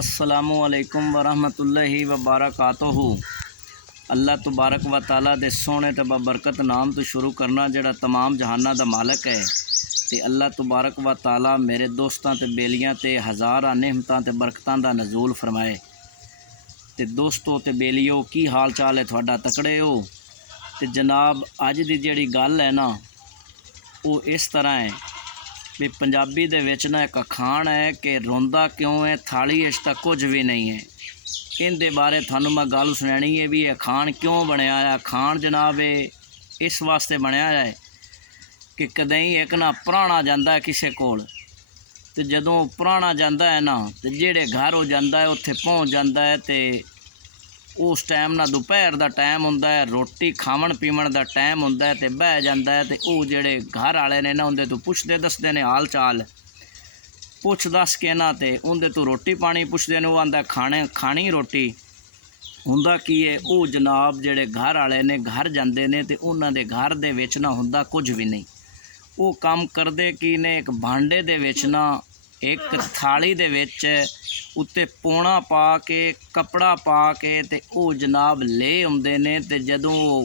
अस्सलामुअलैकुम वरहमतुल्लाहि वबरकातुहू। अल्लाह तबारक व तआला दे सोहने ते बरकत नाम तो शुरू करना जिहड़ा तमाम जहाना दा मालक है। ते अल्लाह तबारक व तआला मेरे दोस्तां ते बेलियां ते हज़ारां नेमतां ते बरकतां दा नज़ूल फरमाए। ते दोस्तों ते बेलियो की हाल चाल है तुहाडा? तकड़े हो? ते जनाब अज दी जिहड़ी गल है ना वो इस तरह है भी पंजाबी दे विच ना एक अखाण है कि रोंदा क्यों है थाली इच तां कुछ भी नहीं है। इनके बारे थानू मैं गल सुनानी है भी अखाण क्यों बनया है। अखाण जनाब इस वास्ते बनया है कि कदई एक ना पुराना जाता है किसी कोल, तो जदों पुराना जाता है ना तो जेड़े घर हो जाता है उत्थे पहुँच जाता है तो उस टाइम ना दोपहर का टाइम होंदा है, रोटी खावन पीवन का टाइम होंदा है, तो बह जाता है। तो वो जेड़े घर वाले ने ना उनके तो पुछते दसते ने हाल चाल, पुछ दस के ना तो उनके तो रोटी पानी पुछते हैं। वो आंदा खानी रोटी हुंदा की है। वो जनाब जेड़े घर वाले ने घर जाते हैं तो उन्हां दे घर दे विच ना हुंदा कुछ भी नहीं। वो काम करते की ने एक भांडे दे विच ना एक थाली दे विच उत्ते पौना पा के कपड़ा पा के ते वो जनाब ले आउंदे ने। ते जदों वो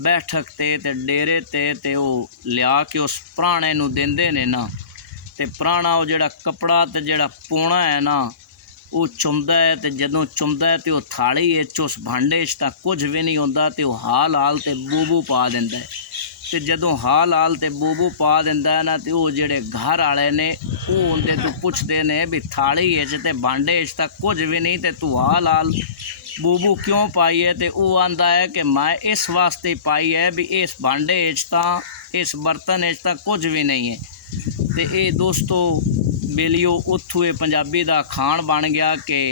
बैठक ते डेरे ते वो लिया के उस पुराने नूं देंदे ने ना, ते पुराना वो जिहड़ा कपड़ा ते जिहड़ा पौना है ना वो चुमदा है। ते जदों चुमदा है तो वो थाली उस भांडे तां कुछ भी नहीं होंदा। तो हाल हाल ते बूबू पा दिंदा है। तो जदों हाल हाल ते बूबू पा दिंदा है ना तो वो जेड़े घर वाले ने वो उनके तो पुछते ने भी थाली ते भांडे तां कुछ भी नहीं, तो तू हाल हाल बूबू क्यों पाई है। तो वो आंदा है कि मैं इस वास्ते पाई है भी इस भांडे तां इस बर्तन तां कुछ भी नहीं है। तो ये दोस्तों बेलियो उत्थों ये पंजाबी दा खान बन गया कि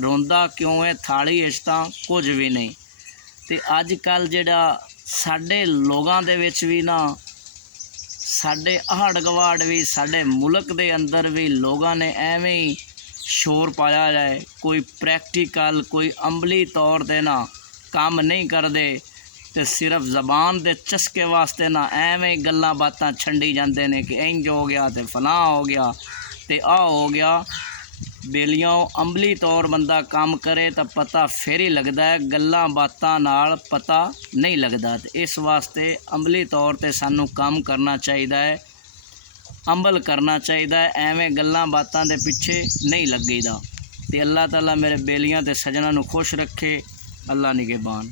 रोंदा क्यों है थाली तां कुछ भी नहीं। तो अजकल जिहड़ा साडे लोगां दे विच भी ना साडे आहड़ गवाड़ भी साडे मुल्क दे अंदर भी लोगां ने एवें ही शोर पाया जाए। कोई प्रैक्टिकल कोई अमली तौर पर ना काम नहीं करते, तो सिर्फ जबान दे चस्के वास्ते ना एवें गल्लां बातां छंडी जाते हैं कि इंज हो गया तो फलां हो गया तो आ हो गया। बेलियों अमली तौर बंदा काम करे तो पता फिर ही लगता है, गल्लां बातां नाल पता नहीं लगता। तो इस वास्ते अमली तौर पर सानू काम करना चाहिए है, अमल करना चाहिए है, एवें गल्लां बातां दे पिछे नहीं लगीदा। तो अल्लाह ताला मेरे बेलियां ते सजना नू खुश रखे। अल्लाह निगहबान।